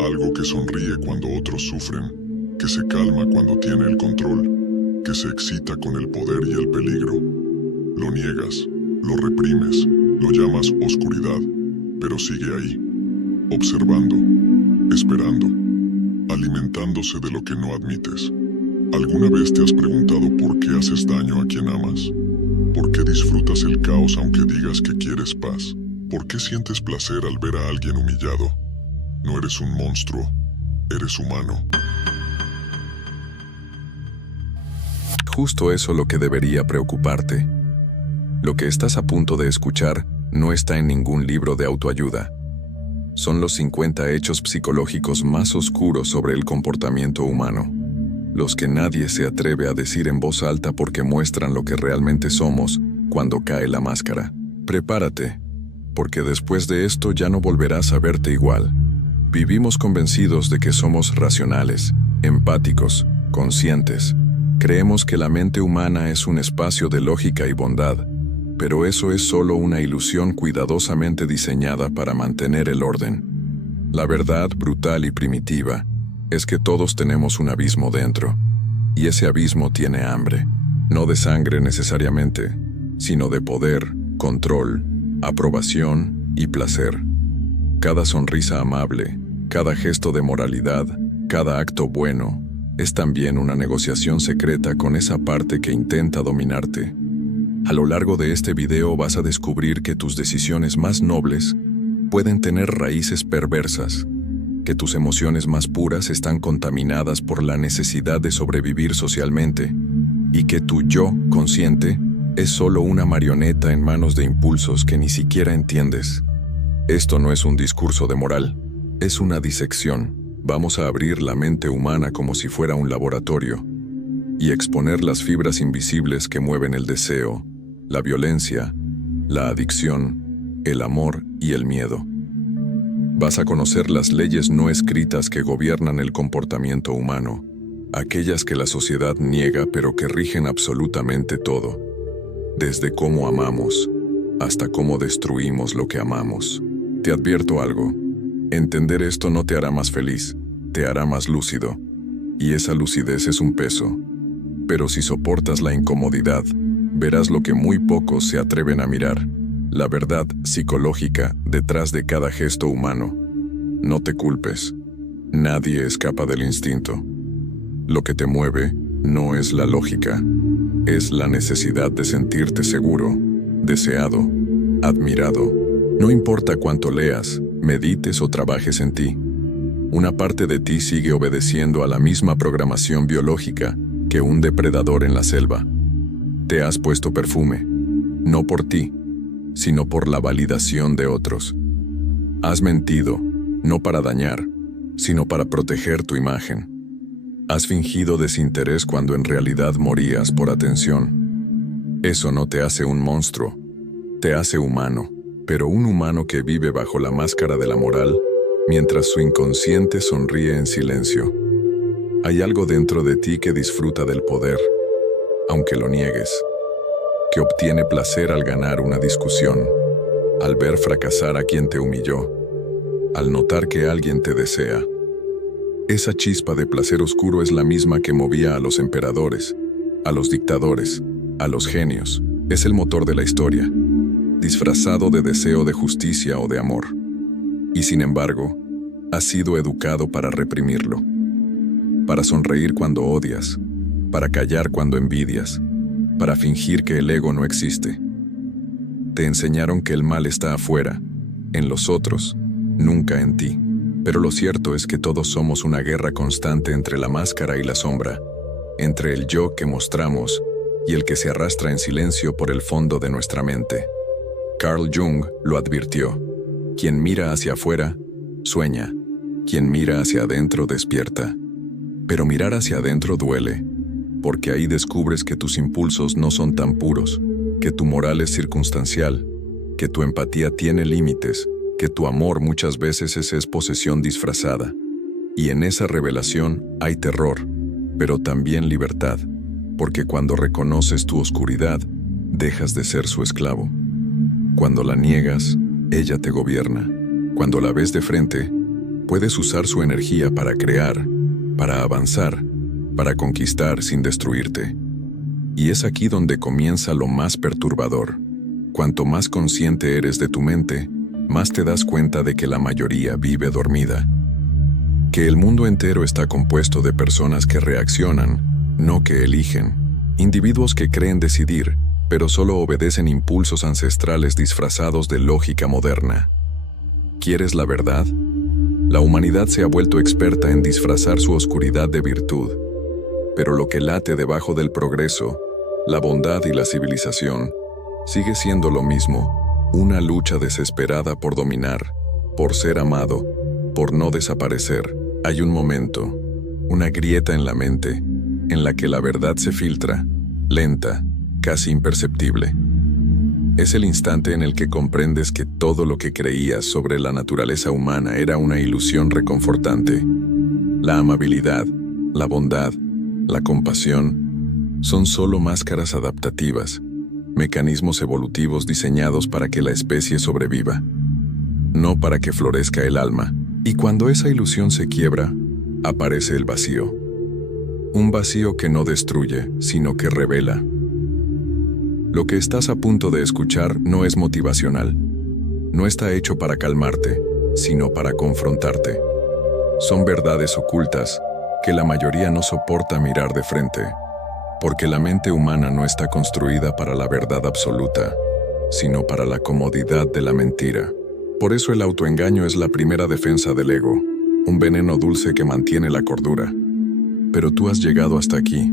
Algo que sonríe cuando otros sufren, que se calma cuando tiene el control, que se excita con el poder y el peligro. Lo niegas, lo reprimes, lo llamas oscuridad, pero sigue ahí, observando, esperando, alimentándose de lo que no admites. ¿Alguna vez te has preguntado por qué haces daño a quien amas? ¿Por qué disfrutas el caos aunque digas que quieres paz? ¿Por qué sientes placer al ver a alguien humillado? No eres un monstruo, eres humano. Justo eso lo que debería preocuparte. Lo que estás a punto de escuchar no está en ningún libro de autoayuda. Son los 50 hechos psicológicos más oscuros sobre el comportamiento humano. Los que nadie se atreve a decir en voz alta porque muestran lo que realmente somos cuando cae la máscara. Prepárate, porque después de esto ya no volverás a verte igual. Vivimos convencidos de que somos racionales, empáticos, conscientes. Creemos que la mente humana es un espacio de lógica y bondad, pero eso es solo una ilusión cuidadosamente diseñada para mantener el orden. La verdad brutal y primitiva es que todos tenemos un abismo dentro, y ese abismo tiene hambre, no de sangre necesariamente, sino de poder, control, aprobación y placer. Cada sonrisa amable, cada gesto de moralidad, cada acto bueno, es también una negociación secreta con esa parte que intenta dominarte. A lo largo de este video vas a descubrir que tus decisiones más nobles pueden tener raíces perversas, que tus emociones más puras están contaminadas por la necesidad de sobrevivir socialmente, y que tu yo consciente es solo una marioneta en manos de impulsos que ni siquiera entiendes. Esto no es un discurso de moral, es una disección. Vamos a abrir la mente humana como si fuera un laboratorio y exponer las fibras invisibles que mueven el deseo, la violencia, la adicción, el amor y el miedo. Vas a conocer las leyes no escritas que gobiernan el comportamiento humano, aquellas que la sociedad niega pero que rigen absolutamente todo, desde cómo amamos hasta cómo destruimos lo que amamos. Te advierto algo, entender esto no te hará más feliz, te hará más lúcido, y esa lucidez es un peso. Pero si soportas la incomodidad, verás lo que muy pocos se atreven a mirar, la verdad psicológica detrás de cada gesto humano. No te culpes, nadie escapa del instinto. Lo que te mueve no es la lógica, es la necesidad de sentirte seguro, deseado, admirado. No importa cuánto leas, medites o trabajes en ti. Una parte de ti sigue obedeciendo a la misma programación biológica que un depredador en la selva. Te has puesto perfume, no por ti, sino por la validación de otros. Has mentido, no para dañar, sino para proteger tu imagen. Has fingido desinterés cuando en realidad morías por atención. Eso no te hace un monstruo, te hace humano, pero un humano que vive bajo la máscara de la moral, mientras su inconsciente sonríe en silencio. Hay algo dentro de ti que disfruta del poder, aunque lo niegues, que obtiene placer al ganar una discusión, al ver fracasar a quien te humilló, al notar que alguien te desea. Esa chispa de placer oscuro es la misma que movía a los emperadores, a los dictadores, a los genios. Es el motor de la historia, disfrazado de deseo de justicia o de amor. Y sin embargo, has sido educado para reprimirlo, para sonreír cuando odias, para callar cuando envidias, para fingir que el ego no existe. Te enseñaron que el mal está afuera, en los otros, nunca en ti. Pero lo cierto es que todos somos una guerra constante entre la máscara y la sombra, entre el yo que mostramos y el que se arrastra en silencio por el fondo de nuestra mente. Carl Jung lo advirtió: quien mira hacia afuera, sueña; quien mira hacia adentro, despierta. Pero mirar hacia adentro duele, porque ahí descubres que tus impulsos no son tan puros, que tu moral es circunstancial, que tu empatía tiene límites, que tu amor muchas veces es posesión disfrazada. Y en esa revelación hay terror, pero también libertad, porque cuando reconoces tu oscuridad, dejas de ser su esclavo. Cuando la niegas, ella te gobierna. Cuando la ves de frente, Puedes usar su energía para crear, para avanzar, para conquistar sin destruirte. Y es aquí donde comienza lo más perturbador. Cuanto más consciente eres de tu mente, más te das cuenta de que la mayoría vive dormida. Que el mundo entero está compuesto de personas que reaccionan, no que eligen. Individuos que creen decidir, pero solo obedecen impulsos ancestrales disfrazados de lógica moderna. ¿Quieres la verdad? La humanidad se ha vuelto experta en disfrazar su oscuridad de virtud. Pero lo que late debajo del progreso, la bondad y la civilización, sigue siendo lo mismo, una lucha desesperada por dominar, por ser amado, por no desaparecer. Hay un momento, una grieta en la mente, en la que la verdad se filtra, lenta, casi imperceptible. Es el instante en el que comprendes que todo lo que creías sobre la naturaleza humana era una ilusión reconfortante. La amabilidad, la bondad, la compasión, son solo máscaras adaptativas, mecanismos evolutivos diseñados para que la especie sobreviva, no para que florezca el alma. Y cuando esa ilusión se quiebra, aparece el vacío. Un vacío que no destruye, sino que revela. Lo que estás a punto de escuchar no es motivacional. No está hecho para calmarte, sino para confrontarte. Son verdades ocultas que la mayoría no soporta mirar de frente, porque la mente humana no está construida para la verdad absoluta, sino para la comodidad de la mentira. Por eso el autoengaño es la primera defensa del ego, un veneno dulce que mantiene la cordura. Pero tú has llegado hasta aquí.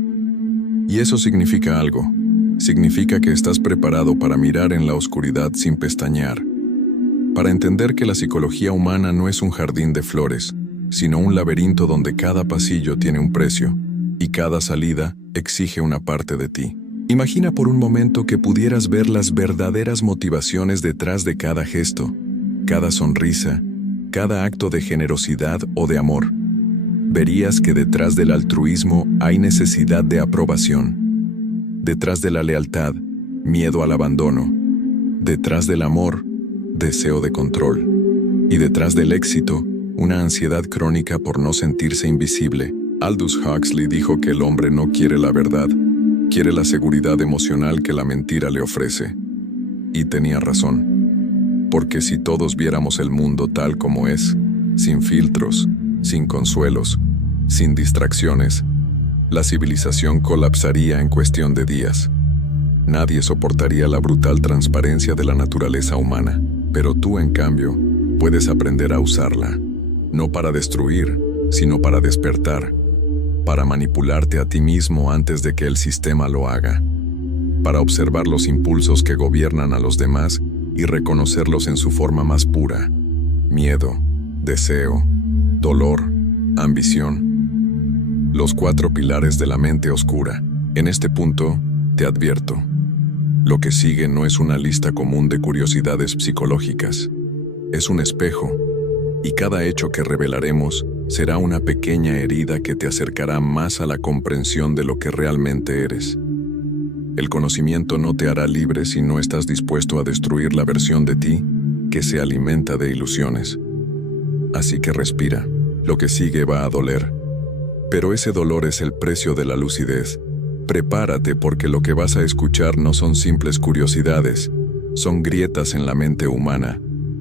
Y eso significa algo. Significa que estás preparado para mirar en la oscuridad sin pestañear, para entender que la psicología humana no es un jardín de flores, sino un laberinto donde cada pasillo tiene un precio, y cada salida exige una parte de ti. Imagina por un momento que pudieras ver las verdaderas motivaciones detrás de cada gesto, cada sonrisa, cada acto de generosidad o de amor. Verías que detrás del altruismo hay necesidad de aprobación. Detrás de la lealtad, miedo al abandono. Detrás del amor, deseo de control. Y detrás del éxito, una ansiedad crónica por no sentirse invisible. Aldous Huxley dijo que el hombre no quiere la verdad, quiere la seguridad emocional que la mentira le ofrece. Y tenía razón. Porque si todos viéramos el mundo tal como es, sin filtros, sin consuelos, sin distracciones, la civilización colapsaría en cuestión de días. Nadie soportaría la brutal transparencia de la naturaleza humana, pero tú, en cambio, puedes aprender a usarla, no para destruir, sino para despertar, para manipularte a ti mismo antes de que el sistema lo haga, para observar los impulsos que gobiernan a los demás y reconocerlos en su forma más pura: miedo, deseo, dolor, ambición. Los 4 pilares de la mente oscura. En este punto, te advierto, lo que sigue no es una lista común de curiosidades psicológicas. Es un espejo, y cada hecho que revelaremos será una pequeña herida que te acercará más a la comprensión de lo que realmente eres. El conocimiento no te hará libre si no estás dispuesto a destruir la versión de ti que se alimenta de ilusiones. Así que respira, lo que sigue va a doler. Pero ese dolor es el precio de la lucidez. Prepárate, porque lo que vas a escuchar no son simples curiosidades, son grietas en la mente humana,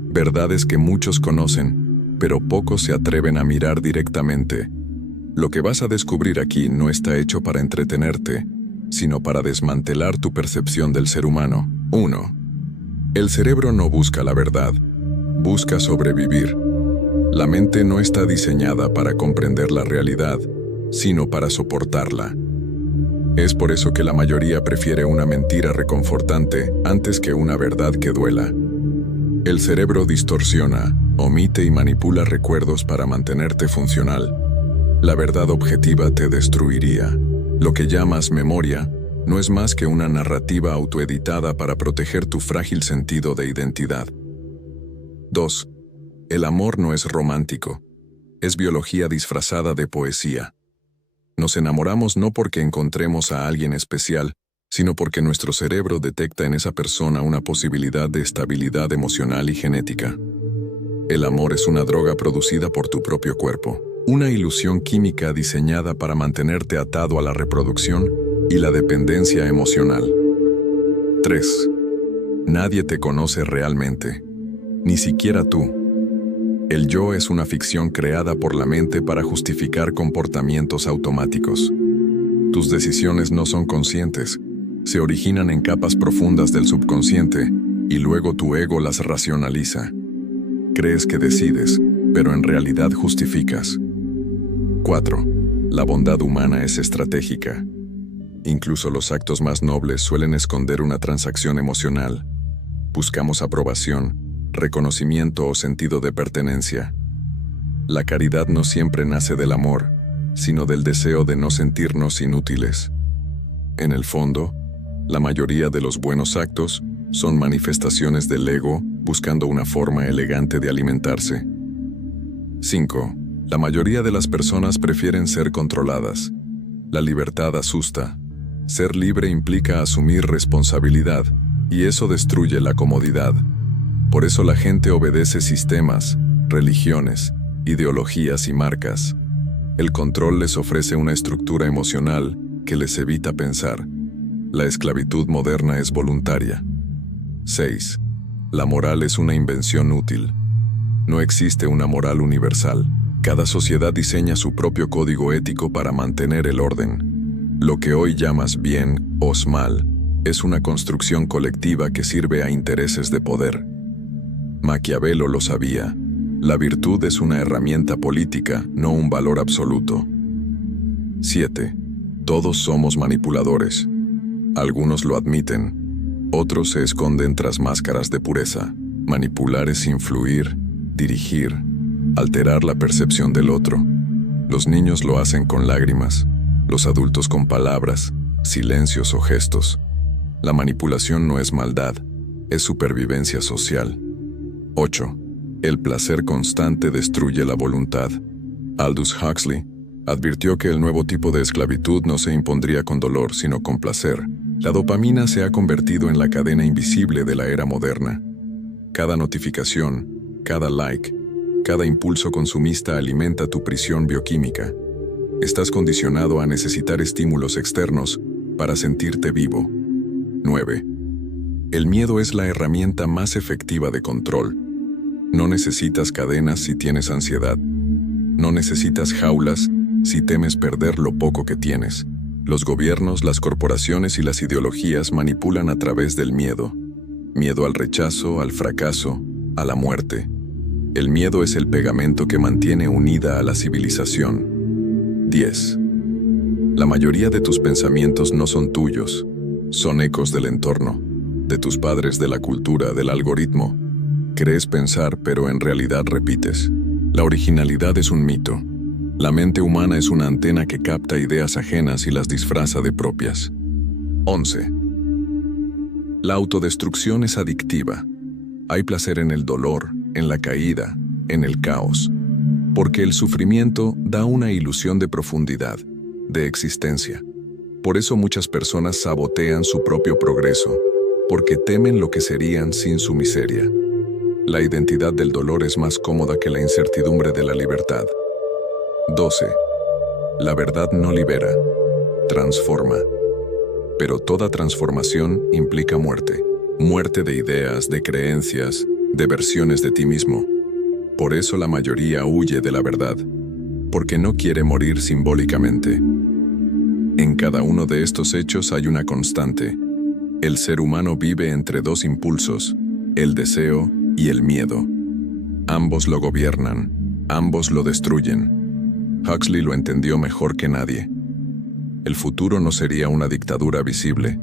verdades que muchos conocen, pero pocos se atreven a mirar directamente. Lo que vas a descubrir aquí no está hecho para entretenerte, sino para desmantelar tu percepción del ser humano. 1. El cerebro no busca la verdad, busca sobrevivir. La mente no está diseñada para comprender la realidad, sino para soportarla. Es por eso que la mayoría prefiere una mentira reconfortante antes que una verdad que duela. El cerebro distorsiona, omite y manipula recuerdos para mantenerte funcional. La verdad objetiva te destruiría. Lo que llamas memoria no es más que una narrativa autoeditada para proteger tu frágil sentido de identidad. 2. El amor no es romántico, es biología disfrazada de poesía. Nos enamoramos no porque encontremos a alguien especial, sino porque nuestro cerebro detecta en esa persona una posibilidad de estabilidad emocional y genética. El amor es una droga producida por tu propio cuerpo, una ilusión química diseñada para mantenerte atado a la reproducción y la dependencia emocional. 3. Nadie te conoce realmente, ni siquiera tú. El yo es una ficción creada por la mente para justificar comportamientos automáticos. Tus decisiones no son conscientes, se originan en capas profundas del subconsciente y luego tu ego las racionaliza. Crees que decides, pero en realidad justificas. 4. La bondad humana es estratégica. Incluso los actos más nobles suelen esconder una transacción emocional. Buscamos aprobación, reconocimiento o sentido de pertenencia. La caridad no siempre nace del amor, sino del deseo de no sentirnos inútiles. En el fondo, la mayoría de los buenos actos son manifestaciones del ego buscando una forma elegante de alimentarse. 5. La mayoría de las personas prefieren ser controladas. La libertad asusta. Ser libre implica asumir responsabilidad, y eso destruye la comodidad. Por eso la gente obedece sistemas, religiones, ideologías y marcas. El control les ofrece una estructura emocional que les evita pensar. La esclavitud moderna es voluntaria. 6. La moral es una invención útil. No existe una moral universal. Cada sociedad diseña su propio código ético para mantener el orden. Lo que hoy llamas bien o mal es una construcción colectiva que sirve a intereses de poder. Maquiavelo lo sabía. La virtud es una herramienta política, no un valor absoluto. 7. Todos somos manipuladores. Algunos lo admiten, otros se esconden tras máscaras de pureza. Manipular es influir, dirigir, alterar la percepción del otro. Los niños lo hacen con lágrimas, los adultos con palabras, silencios o gestos. La manipulación no es maldad, es supervivencia social. 8. El placer constante destruye la voluntad. Aldous Huxley advirtió que el nuevo tipo de esclavitud no se impondría con dolor, sino con placer. La dopamina se ha convertido en la cadena invisible de la era moderna. Cada notificación, cada like, cada impulso consumista alimenta tu prisión bioquímica. Estás condicionado a necesitar estímulos externos para sentirte vivo. 9. El miedo es la herramienta más efectiva de control. No necesitas cadenas si tienes ansiedad. No necesitas jaulas si temes perder lo poco que tienes. Los gobiernos, las corporaciones y las ideologías manipulan a través del miedo. Miedo al rechazo, al fracaso, a la muerte. El miedo es el pegamento que mantiene unida a la civilización. 10. La mayoría de tus pensamientos no son tuyos. Son ecos del entorno, de tus padres, de la cultura, del algoritmo. Crees pensar, pero en realidad repites. La originalidad es un mito. La mente humana es una antena que capta ideas ajenas y las disfraza de propias. 11. La autodestrucción es adictiva. Hay placer en el dolor, en la caída, en el caos. Porque el sufrimiento da una ilusión de profundidad, de existencia. Por eso muchas personas sabotean su propio progreso, porque temen lo que serían sin su miseria. La identidad del dolor es más cómoda que la incertidumbre de la libertad. 12. La verdad no libera, transforma. Pero toda transformación implica muerte. Muerte de ideas, de creencias, de versiones de ti mismo. Por eso la mayoría huye de la verdad, porque no quiere morir simbólicamente. En cada uno de estos hechos hay una constante. El ser humano vive entre dos impulsos, el deseo y el miedo. Ambos lo gobiernan, ambos lo destruyen. Huxley lo entendió mejor que nadie. El futuro no sería una dictadura visible,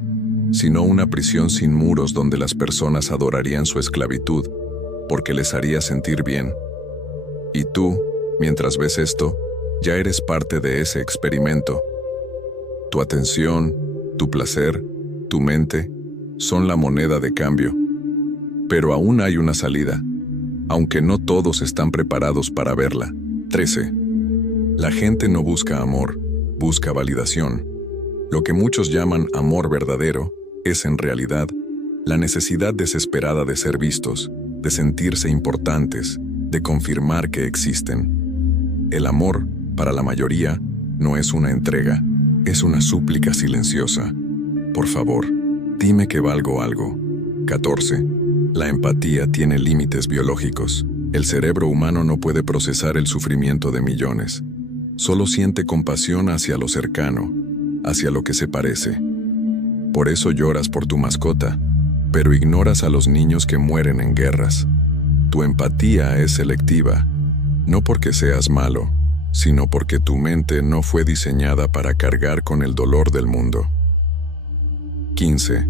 sino una prisión sin muros donde las personas adorarían su esclavitud, porque les haría sentir bien. Y tú, mientras ves esto, ya eres parte de ese experimento. Tu atención, tu placer, tu mente, son la moneda de cambio. Pero aún hay una salida, aunque no todos están preparados para verla. 13. La gente no busca amor, busca validación. Lo que muchos llaman amor verdadero es en realidad la necesidad desesperada de ser vistos, de sentirse importantes, de confirmar que existen. El amor, para la mayoría, no es una entrega, es una súplica silenciosa. Por favor, dime que valgo algo. 14. La empatía tiene límites biológicos. El cerebro humano no puede procesar el sufrimiento de millones. Solo siente compasión hacia lo cercano, hacia lo que se parece. Por eso lloras por tu mascota, pero ignoras a los niños que mueren en guerras. Tu empatía es selectiva, no porque seas malo, sino porque tu mente no fue diseñada para cargar con el dolor del mundo. 15.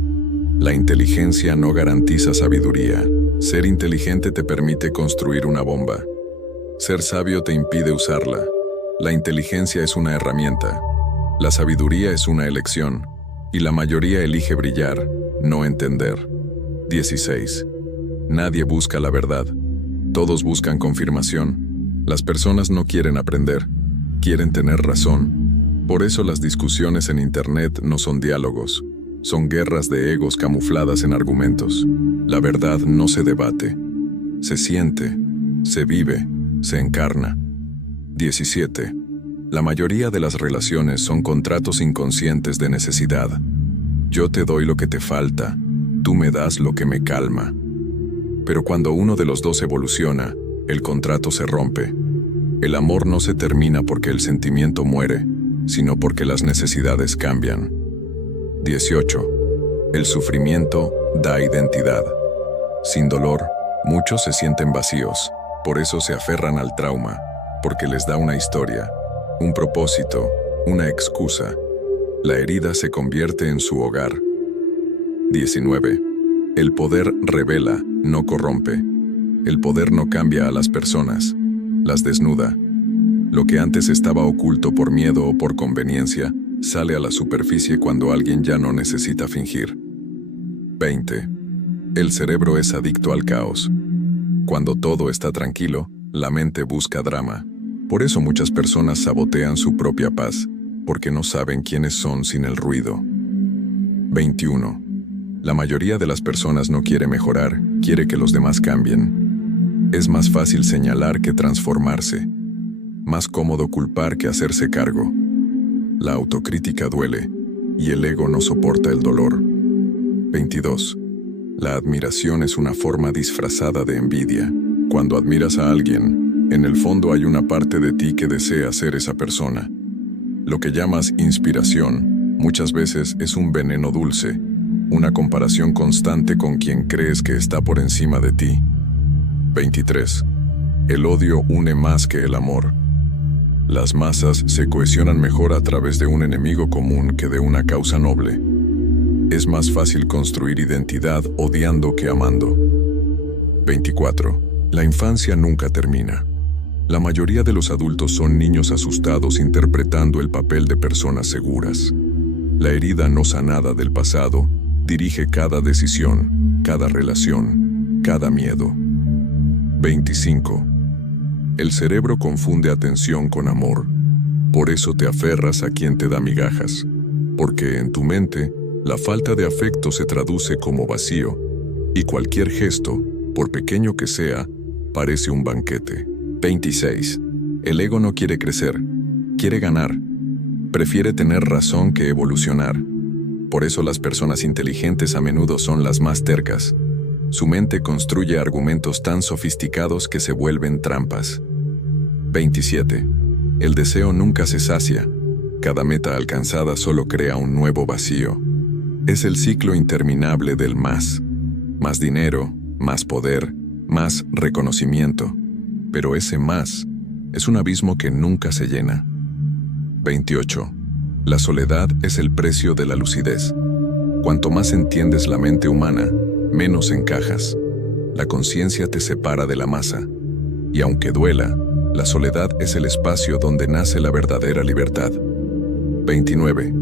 La inteligencia no garantiza sabiduría. Ser inteligente te permite construir una bomba. Ser sabio te impide usarla. La inteligencia es una herramienta. La sabiduría es una elección. Y la mayoría elige brillar, no entender. 16. Nadie busca la verdad. Todos buscan confirmación. Las personas no quieren aprender, quieren tener razón. Por eso las discusiones en Internet no son diálogos, son guerras de egos camufladas en argumentos. La verdad no se debate, se siente, se vive, se encarna. 17. La mayoría de las relaciones son contratos inconscientes de necesidad. Yo te doy lo que te falta, tú me das lo que me calma. Pero cuando uno de los dos evoluciona, el contrato se rompe. El amor no se termina porque el sentimiento muere, sino porque las necesidades cambian. 18. El sufrimiento da identidad. Sin dolor, muchos se sienten vacíos, por eso se aferran al trauma, porque les da una historia, un propósito, una excusa. La herida se convierte en su hogar. 19. El poder revela, no corrompe. El poder no cambia a las personas, las desnuda. Lo que antes estaba oculto por miedo o por conveniencia, sale a la superficie cuando alguien ya no necesita fingir. 20. El cerebro es adicto al caos. Cuando todo está tranquilo, la mente busca drama. Por eso muchas personas sabotean su propia paz, porque no saben quiénes son sin el ruido. 21. La mayoría de las personas no quiere mejorar, quiere que los demás cambien. Es más fácil señalar que transformarse. Más cómodo culpar que hacerse cargo. La autocrítica duele, y el ego no soporta el dolor. 22. La admiración es una forma disfrazada de envidia. Cuando admiras a alguien, en el fondo hay una parte de ti que desea ser esa persona. Lo que llamas inspiración, muchas veces es un veneno dulce, una comparación constante con quien crees que está por encima de ti. 23. El odio une más que el amor. Las masas se cohesionan mejor a través de un enemigo común que de una causa noble. Es más fácil construir identidad odiando que amando. 24. La infancia nunca termina. La mayoría de los adultos son niños asustados interpretando el papel de personas seguras. La herida no sanada del pasado dirige cada decisión, cada relación, cada miedo. 25. El cerebro confunde atención con amor. Por eso te aferras a quien te da migajas. Porque en tu mente, la falta de afecto se traduce como vacío, y cualquier gesto, por pequeño que sea, parece un banquete. 26. El ego no quiere crecer, quiere ganar. Prefiere tener razón que evolucionar. Por eso las personas inteligentes a menudo son las más tercas. Su mente construye argumentos tan sofisticados que se vuelven trampas. 27. El deseo nunca se sacia. Cada meta alcanzada solo crea un nuevo vacío. Es el ciclo interminable del más. Más dinero, más poder, más reconocimiento. Pero ese más es un abismo que nunca se llena. 28. La soledad es el precio de la lucidez. Cuanto más entiendes la mente humana, menos encajas. La conciencia te separa de la masa. Y aunque duela, la soledad es el espacio donde nace la verdadera libertad. 29.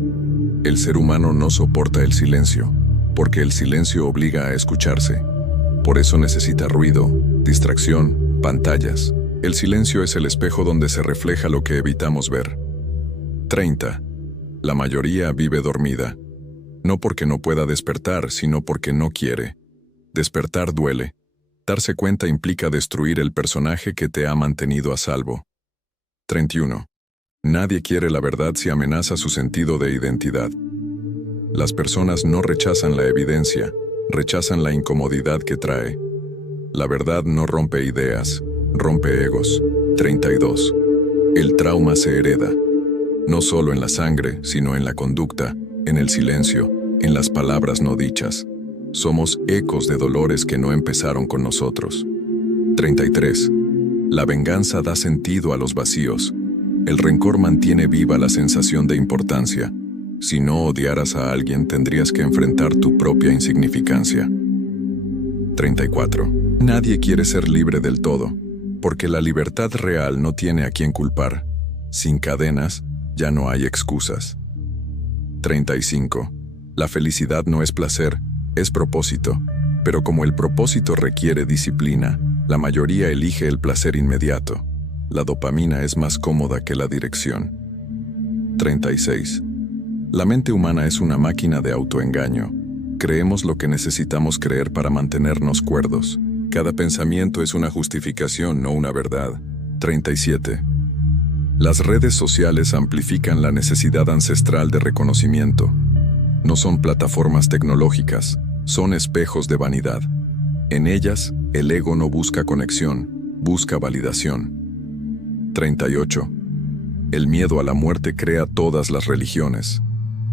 El ser humano no soporta el silencio, porque el silencio obliga a escucharse. Por eso necesita ruido, distracción, pantallas. El silencio es el espejo donde se refleja lo que evitamos ver. 30. La mayoría vive dormida. No porque no pueda despertar, sino porque no quiere. Despertar duele. Darse cuenta implica destruir el personaje que te ha mantenido a salvo. 31. Nadie quiere la verdad si amenaza su sentido de identidad. Las personas no rechazan la evidencia, rechazan la incomodidad que trae. La verdad no rompe ideas, rompe egos. 32. El trauma se hereda, no solo en la sangre, sino en la conducta, en el silencio, en las palabras no dichas. Somos ecos de dolores que no empezaron con nosotros. 33. La venganza da sentido a los vacíos. El rencor mantiene viva la sensación de importancia. Si no odiaras a alguien, tendrías que enfrentar tu propia insignificancia. 34. Nadie quiere ser libre del todo, porque la libertad real no tiene a quien culpar. Sin cadenas, ya no hay excusas. 35. La felicidad no es placer, es propósito, pero como el propósito requiere disciplina, la mayoría elige el placer inmediato. La dopamina es más cómoda que la dirección. 36. La mente humana es una máquina de autoengaño. Creemos lo que necesitamos creer para mantenernos cuerdos. Cada pensamiento es una justificación, no una verdad. 37. Las redes sociales amplifican la necesidad ancestral de reconocimiento. No son plataformas tecnológicas, son espejos de vanidad. En ellas, el ego no busca conexión, busca validación. 38. El miedo a la muerte crea todas las religiones.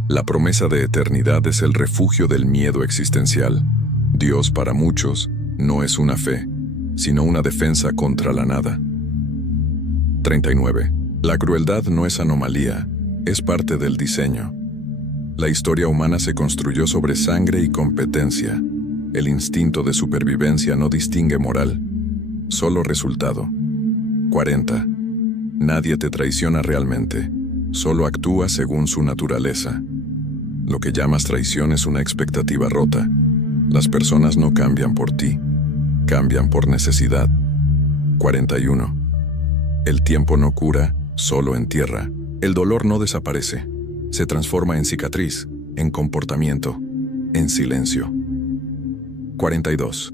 La promesa de eternidad es el refugio del miedo existencial. Dios para muchos no es una fe, sino una defensa contra la nada. 39. La crueldad no es anomalía, es parte del diseño. La historia humana se construyó sobre sangre y competencia. El instinto de supervivencia no distingue moral, solo resultado. 40. Nadie te traiciona realmente, solo actúa según su naturaleza. Lo que llamas traición es una expectativa rota. Las personas no cambian por ti, cambian por necesidad. 41. El tiempo no cura, solo entierra. El dolor no desaparece, se transforma en cicatriz, en comportamiento, en silencio. 42.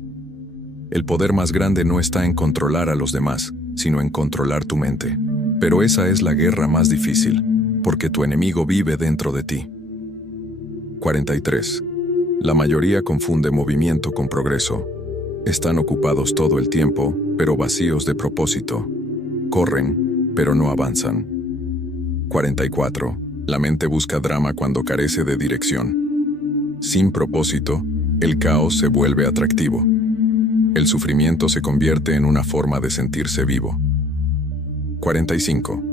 El poder más grande no está en controlar a los demás, sino en controlar tu mente. Pero esa es la guerra más difícil, porque tu enemigo vive dentro de ti. 43. La mayoría confunde movimiento con progreso. Están ocupados todo el tiempo, pero vacíos de propósito. Corren, pero no avanzan. 44. La mente busca drama cuando carece de dirección. Sin propósito, el caos se vuelve atractivo. El sufrimiento se convierte en una forma de sentirse vivo. 45.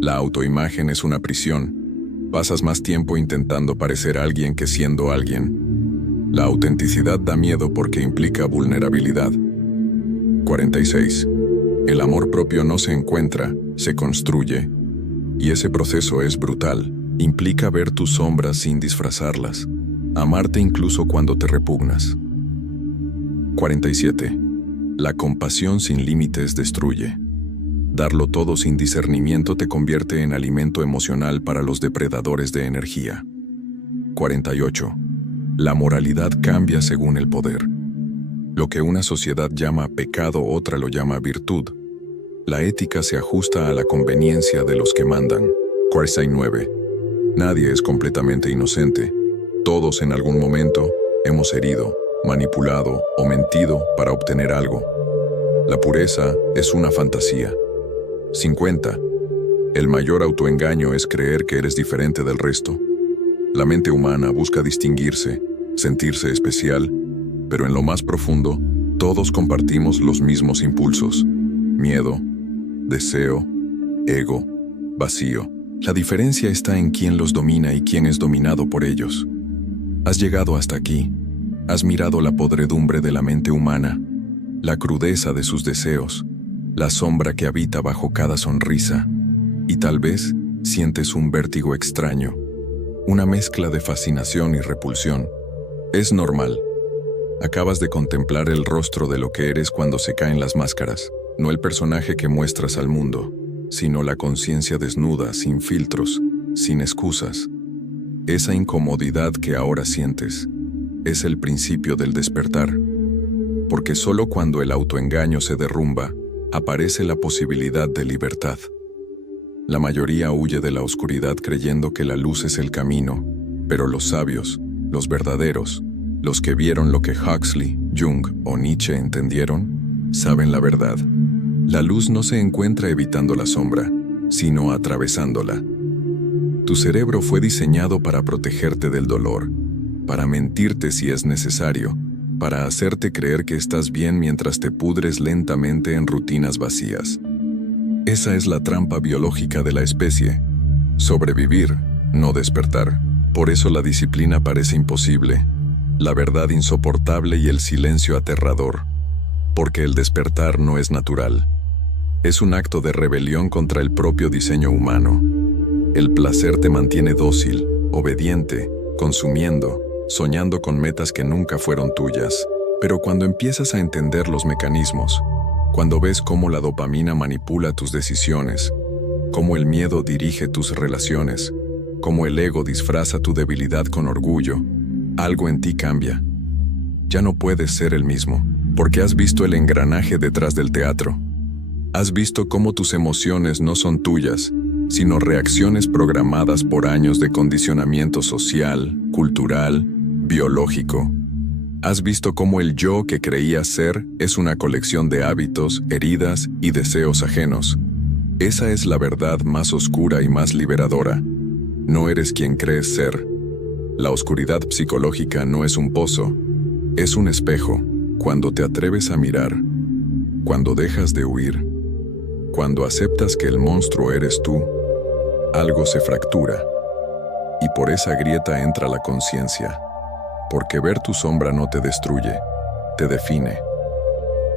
La autoimagen es una prisión. Pasas más tiempo intentando parecer alguien que siendo alguien. La autenticidad da miedo porque implica vulnerabilidad. 46. El amor propio no se encuentra, se construye. Y ese proceso es brutal. Implica ver tus sombras sin disfrazarlas. Amarte incluso cuando te repugnas. 47. La compasión sin límites destruye. Darlo todo sin discernimiento te convierte en alimento emocional para los depredadores de energía. 48. La moralidad cambia según el poder. Lo que una sociedad llama pecado, otra lo llama virtud. La ética se ajusta a la conveniencia de los que mandan. 49. Nadie es completamente inocente. Todos en algún momento hemos herido, manipulado o mentido para obtener algo. La pureza es una fantasía. 50. El mayor autoengaño es creer que eres diferente del resto. La mente humana busca distinguirse, sentirse especial, pero en lo más profundo, todos compartimos los mismos impulsos. Miedo, deseo, ego, vacío. La diferencia está en quién los domina y quién es dominado por ellos. Has llegado hasta aquí. Has mirado la podredumbre de la mente humana, la crudeza de sus deseos, la sombra que habita bajo cada sonrisa, y tal vez sientes un vértigo extraño, una mezcla de fascinación y repulsión. Es normal. Acabas de contemplar el rostro de lo que eres cuando se caen las máscaras, no el personaje que muestras al mundo, sino la conciencia desnuda, sin filtros, sin excusas. Esa incomodidad que ahora sientes es el principio del despertar. porque solo cuando el autoengaño se derrumba, aparece la posibilidad de libertad. La mayoría huye de la oscuridad creyendo que la luz es el camino, pero los sabios, los verdaderos, los que vieron lo que Huxley, Jung o Nietzsche entendieron, saben la verdad. La luz no se encuentra evitando la sombra, sino atravesándola. Tu cerebro fue diseñado para protegerte del dolor, para mentirte si es necesario, para hacerte creer que estás bien mientras te pudres lentamente en rutinas vacías. Esa es la trampa biológica de la especie. Sobrevivir, no despertar. Por eso la disciplina parece imposible, la verdad insoportable y el silencio aterrador. Porque el despertar no es natural. Es un acto de rebelión contra el propio diseño humano. El placer te mantiene dócil, obediente, consumiendo, soñando con metas que nunca fueron tuyas. Pero cuando empiezas a entender los mecanismos, cuando ves cómo la dopamina manipula tus decisiones, cómo el miedo dirige tus relaciones, cómo el ego disfraza tu debilidad con orgullo, algo en ti cambia. Ya no puedes ser el mismo, porque has visto el engranaje detrás del teatro. Has visto cómo tus emociones no son tuyas, sino reacciones programadas por años de condicionamiento social, cultural, biológico. Has visto cómo el yo que creías ser es una colección de hábitos, heridas y deseos ajenos. Esa es la verdad más oscura y más liberadora. No eres quien crees ser. La oscuridad psicológica no es un pozo, es un espejo. Cuando te atreves a mirar, cuando dejas de huir, cuando aceptas que el monstruo eres tú, algo se fractura. Y por esa grieta entra la conciencia. Porque ver tu sombra no te destruye, te define.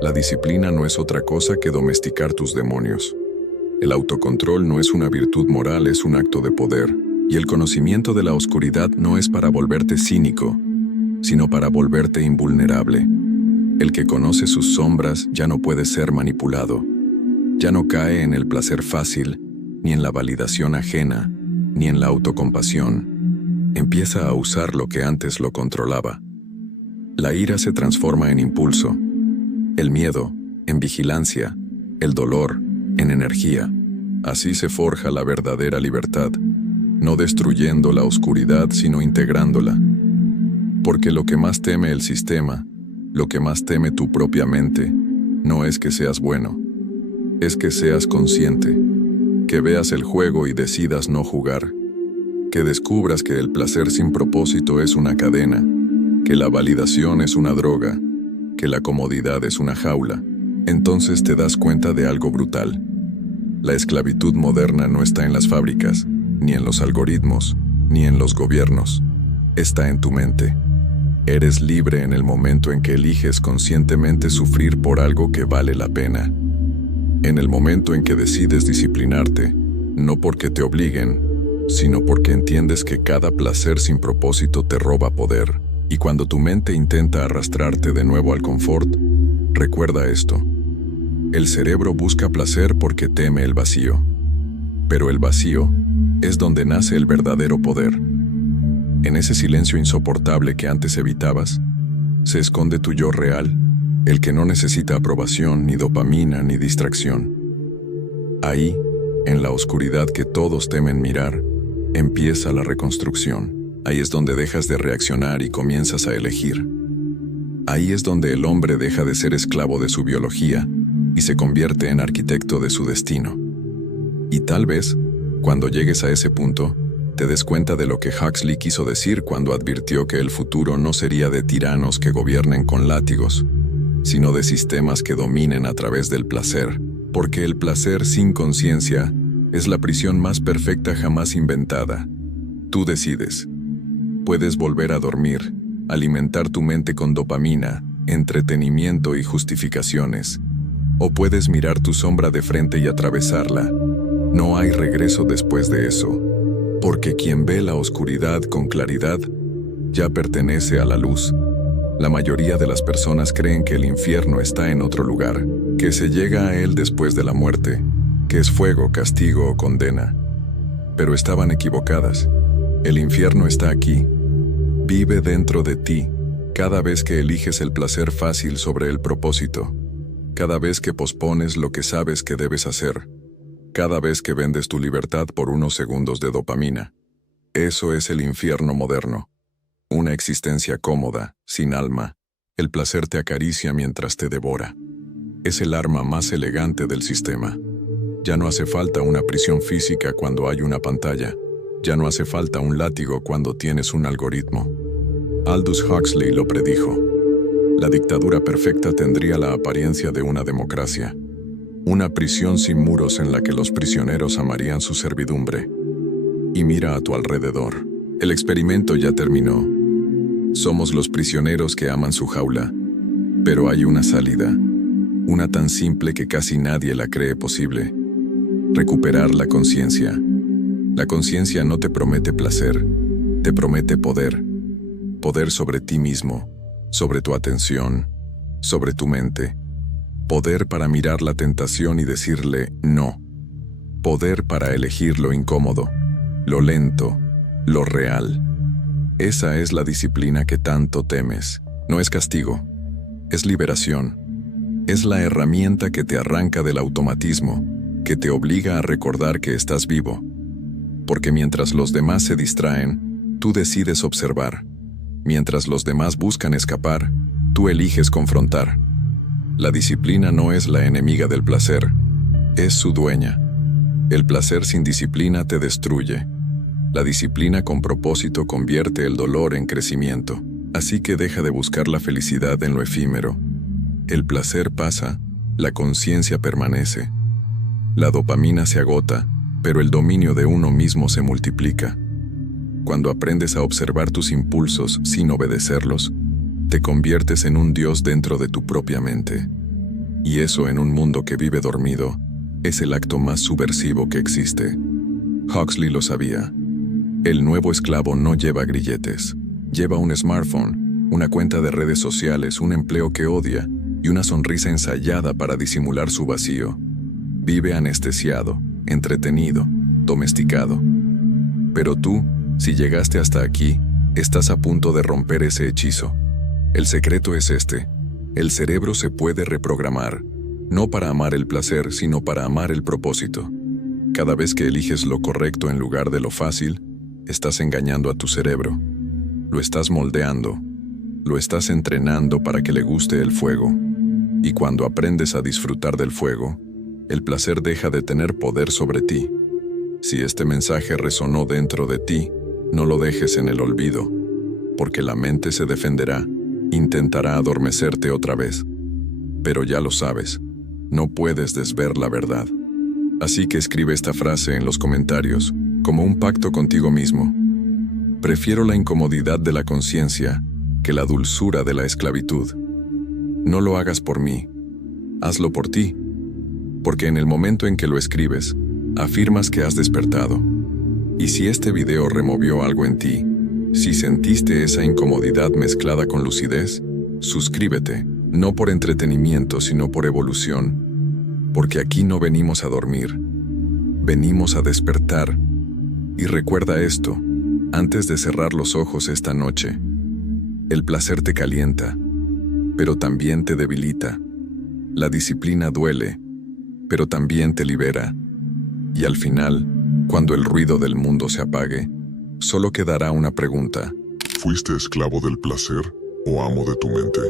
La disciplina no es otra cosa que domesticar tus demonios. El autocontrol no es una virtud moral, es un acto de poder. Y el conocimiento de la oscuridad no es para volverte cínico, sino para volverte invulnerable. El que conoce sus sombras ya no puede ser manipulado. Ya no cae en el placer fácil, ni en la validación ajena, ni en la autocompasión. Empieza a usar lo que antes lo controlaba. La ira se transforma en impulso, el miedo en vigilancia, el dolor en energía. Así se forja la verdadera libertad, no destruyendo la oscuridad, sino integrándola. Porque lo que más teme el sistema, lo que más teme tu propia mente, no es que seas bueno, es que seas consciente, que veas el juego y decidas no jugar. Que descubras que el placer sin propósito es una cadena, que la validación es una droga, que la comodidad es una jaula. Entonces te das cuenta de algo brutal. La esclavitud moderna no está en las fábricas, ni en los algoritmos, ni en los gobiernos. Está en tu mente. Eres libre en el momento en que eliges conscientemente sufrir por algo que vale la pena. En el momento en que decides disciplinarte, no porque te obliguen, sino porque entiendes que cada placer sin propósito te roba poder. Y cuando tu mente intenta arrastrarte de nuevo al confort, recuerda esto. El cerebro busca placer porque teme el vacío. Pero el vacío es donde nace el verdadero poder. En ese silencio insoportable que antes evitabas, se esconde tu yo real, el que no necesita aprobación, ni dopamina, ni distracción. Ahí, en la oscuridad que todos temen mirar, empieza la reconstrucción. Ahí es donde dejas de reaccionar y comienzas a elegir. Ahí es donde el hombre deja de ser esclavo de su biología y se convierte en arquitecto de su destino. Y tal vez, cuando llegues a ese punto, te des cuenta de lo que Huxley quiso decir cuando advirtió que el futuro no sería de tiranos que gobiernen con látigos, sino de sistemas que dominen a través del placer, porque el placer sin conciencia es la prisión más perfecta jamás inventada. Tú decides. Puedes volver a dormir, alimentar tu mente con dopamina, entretenimiento y justificaciones. O puedes mirar tu sombra de frente y atravesarla. No hay regreso después de eso, porque quien ve la oscuridad con claridad ya pertenece a la luz. La mayoría de las personas creen que el infierno está en otro lugar, que se llega a él después de la muerte, que es fuego, castigo o condena. Pero estaban equivocadas. El infierno está aquí. Vive dentro de ti, Cada vez que eliges el placer fácil sobre el propósito, cada vez que pospones lo que sabes que debes hacer, cada vez que vendes tu libertad por unos segundos de dopamina, eso es el infierno moderno. Una existencia cómoda, sin alma. El placer te acaricia mientras te devora. Es el arma más elegante del sistema. Ya no hace falta una prisión física cuando hay una pantalla. Ya no hace falta un látigo cuando tienes un algoritmo. Aldous Huxley lo predijo. La dictadura perfecta tendría la apariencia de una democracia. Una prisión sin muros en la que los prisioneros amarían su servidumbre. Y mira a tu alrededor. El experimento ya terminó. Somos los prisioneros que aman su jaula. Pero hay una salida. Una tan simple que casi nadie la cree posible. Recuperar la conciencia. La conciencia no te promete placer, te promete poder. Poder sobre ti mismo, sobre tu atención, sobre tu mente. Poder para mirar la tentación y decirle no. Poder para elegir lo incómodo, lo lento, lo real. Esa es la disciplina que tanto temes. No es castigo, es liberación. Es la herramienta que te arranca del automatismo, que te obliga a recordar que estás vivo. Porque mientras los demás se distraen, tú decides observar. Mientras los demás buscan escapar, tú eliges confrontar. La disciplina no es la enemiga del placer, es su dueña. El placer sin disciplina te destruye. La disciplina con propósito convierte el dolor en crecimiento. Así que deja de buscar la felicidad en lo efímero. El placer pasa, la conciencia permanece. La dopamina se agota, pero el dominio de uno mismo se multiplica. Cuando aprendes a observar tus impulsos sin obedecerlos, te conviertes en un dios dentro de tu propia mente. Y eso en un mundo que vive dormido, es el acto más subversivo que existe. Huxley lo sabía. El nuevo esclavo no lleva grilletes. Lleva un smartphone, una cuenta de redes sociales, un empleo que odia y una sonrisa ensayada para disimular su vacío. Vive anestesiado, entretenido, domesticado. Pero tú, si llegaste hasta aquí, estás a punto de romper ese hechizo. El secreto es este. El cerebro se puede reprogramar, no para amar el placer, sino para amar el propósito. Cada vez que eliges lo correcto en lugar de lo fácil, estás engañando a tu cerebro. Lo estás moldeando. Lo estás entrenando para que le guste el fuego. Y cuando aprendes a disfrutar del fuego, el placer deja de tener poder sobre ti. Si este mensaje resonó dentro de ti, no lo dejes en el olvido, porque la mente se defenderá, intentará adormecerte otra vez. Pero ya lo sabes, no puedes desver la verdad. Así que escribe esta frase en los comentarios, como un pacto contigo mismo. Prefiero la incomodidad de la conciencia que la dulzura de la esclavitud. No lo hagas por mí, hazlo por ti, porque en el momento en que lo escribes, afirmas que has despertado. Y si este video removió algo en ti, si sentiste esa incomodidad mezclada con lucidez, suscríbete, no por entretenimiento sino por evolución, porque aquí no venimos a dormir, venimos a despertar. Y recuerda esto, antes de cerrar los ojos esta noche, el placer te calienta, pero también te debilita. La disciplina duele, pero también te libera. Y al final, cuando el ruido del mundo se apague, solo quedará una pregunta. ¿Fuiste esclavo del placer o amo de tu mente?